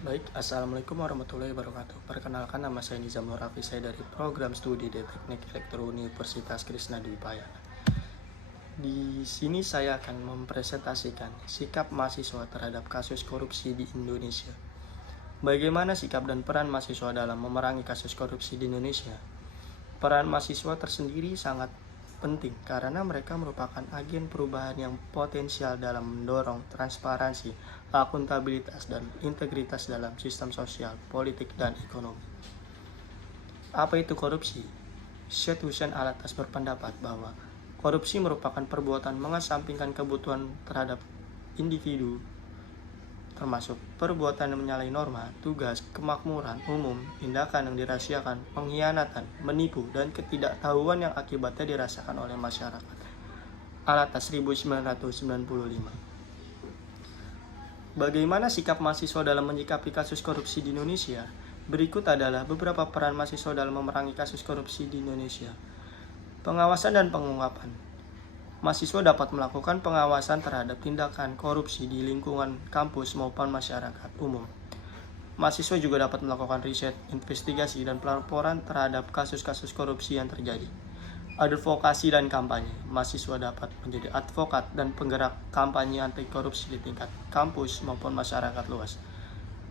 Baik, Assalamualaikum warahmatullahi wabarakatuh. Perkenalkan, nama saya Nizam Nur Hafiz, saya dari program studi di Teknik Elektro Universitas Krishna Dwi. Di sini saya akan mempresentasikan sikap mahasiswa terhadap kasus korupsi di Indonesia. Bagaimana sikap dan peran mahasiswa dalam memerangi kasus korupsi di Indonesia? Peran mahasiswa tersendiri sangat penting karena mereka merupakan agen perubahan yang potensial dalam mendorong transparansi, akuntabilitas, dan integritas dalam sistem sosial, politik, dan ekonomi. Apa itu korupsi? Syed Hussein Alatas berpendapat bahwa korupsi merupakan perbuatan mengesampingkan kebutuhan terhadap individu, termasuk perbuatan yang menyalahi norma, tugas, kemakmuran umum, tindakan yang dirahasiakan, pengkhianatan, menipu, dan ketidaktahuan yang akibatnya dirasakan oleh masyarakat. Alatas 1995. Bagaimana sikap mahasiswa dalam menyikapi kasus korupsi di Indonesia? Berikut adalah beberapa peran mahasiswa dalam memerangi kasus korupsi di Indonesia. Pengawasan dan pengungkapan. Mahasiswa dapat melakukan pengawasan terhadap tindakan korupsi di lingkungan kampus maupun masyarakat umum. Mahasiswa juga dapat melakukan riset, investigasi, dan pelaporan terhadap kasus-kasus korupsi yang terjadi. Advokasi dan kampanye. Mahasiswa dapat menjadi advokat dan penggerak kampanye anti korupsi di tingkat kampus maupun masyarakat luas.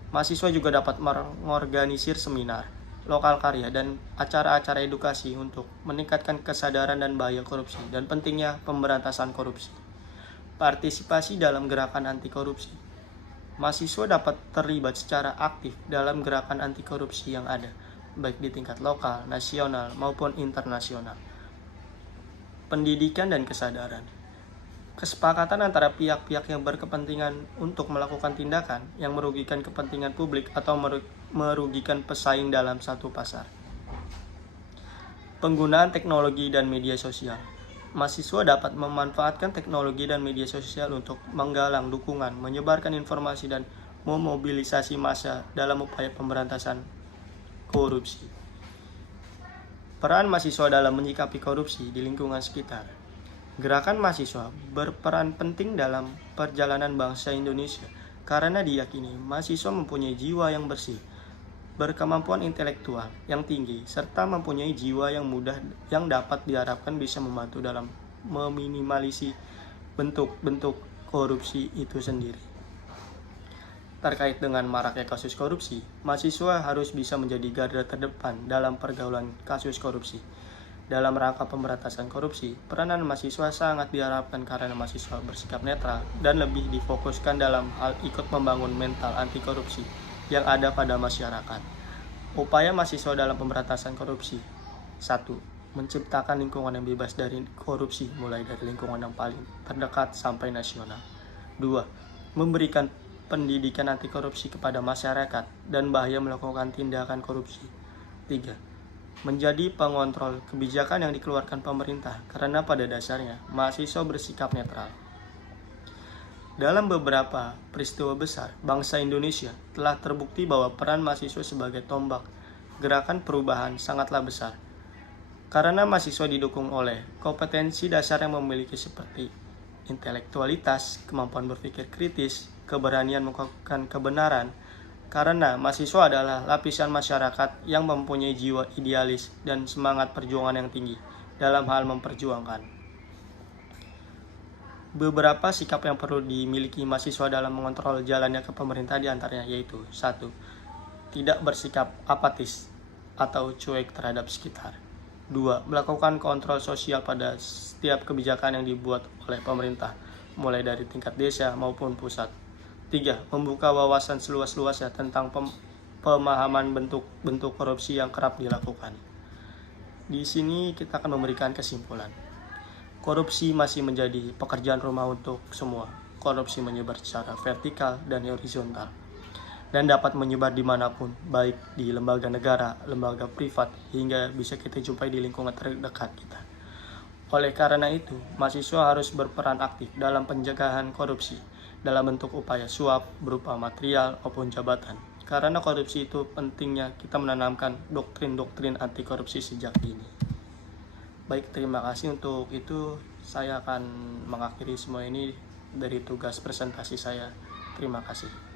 Mahasiswa juga dapat mengorganisir seminar, lokal karya, dan acara-acara edukasi untuk meningkatkan kesadaran dan bahaya korupsi dan pentingnya pemberantasan korupsi. Partisipasi dalam gerakan anti korupsi. Mahasiswa dapat terlibat secara aktif dalam gerakan anti korupsi yang ada, baik di tingkat lokal, nasional, maupun internasional. Pendidikan dan kesadaran. Kesepakatan antara pihak-pihak yang berkepentingan untuk melakukan tindakan yang merugikan kepentingan publik atau merugikan pesaing dalam satu pasar. Penggunaan teknologi dan media sosial. Mahasiswa dapat memanfaatkan teknologi dan media sosial untuk menggalang dukungan, menyebarkan informasi, dan memobilisasi massa dalam upaya pemberantasan korupsi. Peran mahasiswa dalam menyikapi korupsi di lingkungan sekitar. Gerakan mahasiswa berperan penting dalam perjalanan bangsa Indonesia karena diyakini mahasiswa mempunyai jiwa yang bersih, berkemampuan intelektual yang tinggi, serta mempunyai jiwa yang mudah yang dapat diharapkan bisa membantu dalam meminimalisasi bentuk-bentuk korupsi itu sendiri. Terkait dengan maraknya kasus korupsi, mahasiswa harus bisa menjadi garda terdepan dalam pergaulan kasus korupsi. Dalam rangka pemberantasan korupsi, peranan mahasiswa sangat diharapkan karena mahasiswa bersikap netral dan lebih difokuskan dalam hal ikut membangun mental anti korupsi yang ada pada masyarakat. Upaya mahasiswa dalam pemberantasan korupsi. 1. Menciptakan lingkungan yang bebas dari korupsi mulai dari lingkungan yang paling terdekat sampai nasional. 2. Memberikan pendidikan anti korupsi kepada masyarakat dan bahaya melakukan tindakan korupsi. 3. Menjadi pengontrol kebijakan yang dikeluarkan pemerintah karena pada dasarnya mahasiswa bersikap netral. Dalam beberapa peristiwa besar bangsa Indonesia telah terbukti bahwa peran mahasiswa sebagai tombak gerakan perubahan sangatlah besar. Karena mahasiswa didukung oleh kompetensi dasar yang memiliki seperti intelektualitas, kemampuan berpikir kritis, keberanian mengungkapkan kebenaran. Karena mahasiswa adalah lapisan masyarakat yang mempunyai jiwa idealis dan semangat perjuangan yang tinggi dalam hal memperjuangkan. Beberapa sikap yang perlu dimiliki mahasiswa dalam mengontrol jalannya kepemerintahan diantaranya yaitu 1. Tidak bersikap apatis atau cuek terhadap sekitar. 2. Melakukan kontrol sosial pada setiap kebijakan yang dibuat oleh pemerintah, mulai dari tingkat desa maupun pusat. 3. Membuka wawasan seluas-luasnya tentang pemahaman bentuk-bentuk korupsi yang kerap dilakukan. Di sini kita akan memberikan kesimpulan. Korupsi masih menjadi pekerjaan rumah untuk semua. Korupsi menyebar secara vertikal dan horizontal dan dapat menyebar dimanapun, baik di lembaga negara, lembaga privat, hingga bisa kita jumpai di lingkungan terdekat kita. Oleh karena itu, mahasiswa harus berperan aktif dalam pencegahan korupsi dalam bentuk upaya suap berupa material maupun jabatan. Karena korupsi itu pentingnya kita menanamkan doktrin-doktrin anti korupsi sejak dini. Baik, terima kasih. Untuk itu saya akan mengakhiri semua ini dari tugas presentasi saya. Terima kasih.